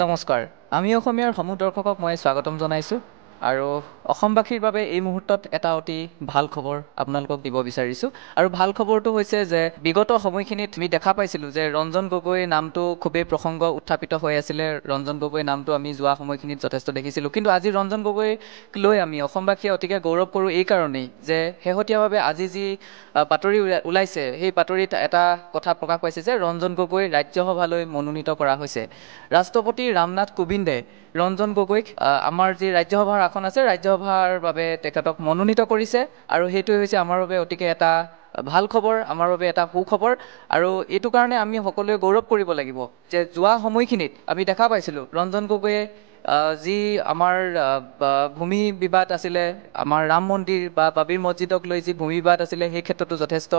নমস্কাৰ আমি অসমীয়াৰ সমূহ দৰ্শকক মই স্বাগতম জনাইছোঁ আৰু অসমবাসীৰ বাবে এই মুহূৰ্তত এটা অতি ভাল খবৰ আপোনালোকক দিব বিচাৰিছোঁ আৰু ভাল খবৰটো হৈছে যে বিগত সময়খিনিত আমি দেখা পাইছিলোঁ যে ৰঞ্জন গগৈ নামটো খুবেই প্ৰসংগ উত্থাপিত হৈ আছিলে ৰঞ্জন গগৈ নামটো আমি যোৱা সময়খিনিত যথেষ্ট দেখিছিলোঁ কিন্তু আজি ৰঞ্জন গগৈক লৈ আমি অসমবাসীয়ে অতিকে গৌৰৱ কৰোঁ এই কাৰণেই যে শেহতীয়াভাৱে আজি যি বাতৰি ওলাইছে সেই বাতৰিত এটা কথা প্ৰকাশ পাইছে যে ৰঞ্জন গগৈ ৰাজ্যসভালৈ মনোনীত কৰা হৈছে ৰাষ্ট্ৰপতি ৰামনাথ কোবিন্দে ৰঞ্জন গগৈক আমাৰ যি ৰাজ্যসভাৰ আসন আছে ৰাজ্যসভাৰ বাবে তেখেতক মনোনীত কৰিছে আৰু সেইটোৱে হৈছে আমাৰ বাবে অতিকে এটা ভাল খবৰ আমাৰ বাবে এটা সুখবৰ আৰু এইটো কাৰণে আমি সকলোৱে গৌৰৱ কৰিব লাগিব যে যোৱা সময়খিনিত আমি দেখা পাইছিলোঁ ৰঞ্জন গগৈয়ে যি আমাৰ ভূমি বিবাদ আছিলে আমাৰ ৰাম মন্দিৰ বা বাবৰি মছজিদক লৈ যি ভূমি বিবাদ আছিলে সেই ক্ষেত্ৰতো যথেষ্ট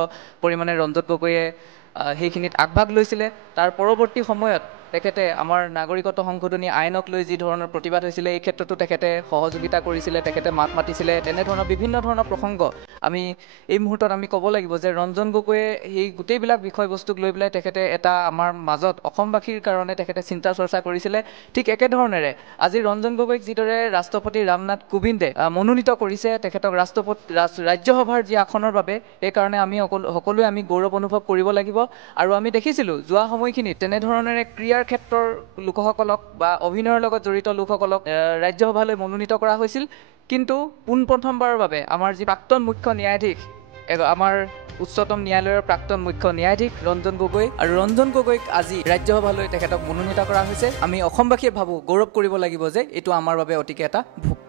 পৰিমাণে ৰঞ্জন গগৈয়ে সেইখিনিত আগভাগ লৈছিলে তাৰ পৰৱৰ্তী সময়ত তেখেতে আমাৰ নাগৰিকত্ব সংশোধনী আইনক লৈ যি ধৰণৰ প্ৰতিবাদ হৈছিলে এই ক্ষেত্ৰতো তেখেতে সহযোগিতা কৰিছিলে তেখেতে মাত মাতিছিলে তেনেধৰণৰ বিভিন্ন ধৰণৰ প্ৰসংগ আমি এই মুহূৰ্তত আমি ক'ব লাগিব যে ৰঞ্জন গগৈয়ে সেই গোটেইবিলাক বিষয়বস্তুক লৈ পেলাই তেখেতে এটা আমাৰ মাজত অসমবাসীৰ কাৰণে তেখেতে চিন্তা চৰ্চা কৰিছিলে ঠিক একেধৰণেৰে আজি ৰঞ্জন গগৈক যিদৰে ৰাষ্ট্ৰপতি ৰামনাথ কোবিন্দে মনোনীত কৰিছে তেখেতক ৰাজ্যসভাৰ যি আসনৰ বাবে সেইকাৰণে আমি সকলোৱে আমি গৌৰৱ অনুভৱ কৰিব লাগিব আৰু আমি দেখিছিলোঁ যোৱা সময়খিনিত তেনেধৰণেৰে ক্ৰীড়াৰ ক্ষেত্ৰৰ লোকসকলক বা অভিনয়ৰ লগত জড়িত লোকসকলক ৰাজ্যসভালৈ মনোনীত কৰা হৈছিল কিন্তু পোনপ্ৰথমবাৰৰ বাবে আমাৰ যি প্ৰাক্তন মুখ্য ন্যায়াধীশ আমাৰ উচ্চতম ন্যায়ালয়ৰ প্ৰাক্তন মুখ্য ন্যায়াধীশ ৰঞ্জন গগৈ আৰু ৰঞ্জন গগৈক আজি ৰাজ্যসভালৈ তেখেতক মনোনীত কৰা হৈছে আমি অসমবাসীয়ে ভাবোঁ গৌৰৱ কৰিব লাগিব যে এইটো আমাৰ বাবে অতিকে এটা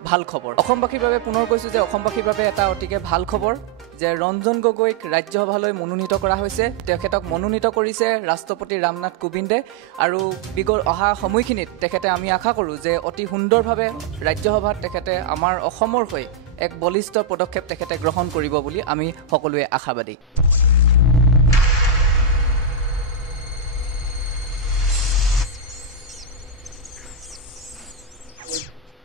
ভাল খবৰ অসমবাসীৰ বাবে পুনৰ কৈছোঁ যে অসমবাসীৰ বাবে এটা অতিকে ভাল খবৰ যে ৰঞ্জন গগৈক ৰাজ্যসভালৈ মনোনীত কৰা হৈছে তেখেতক মনোনীত কৰিছে ৰাষ্ট্ৰপতি ৰামনাথ কোবিন্দে আৰু অহা সময়খিনিত তেখেতে আমি আশা কৰোঁ যে অতি সুন্দৰভাৱে ৰাজ্যসভাত তেখেতে আমাৰ অসমৰ হৈ এক বলিষ্ঠ পদক্ষেপ তেখেতে গ্ৰহণ কৰিব বুলি আমি সকলোৱে আশাবাদী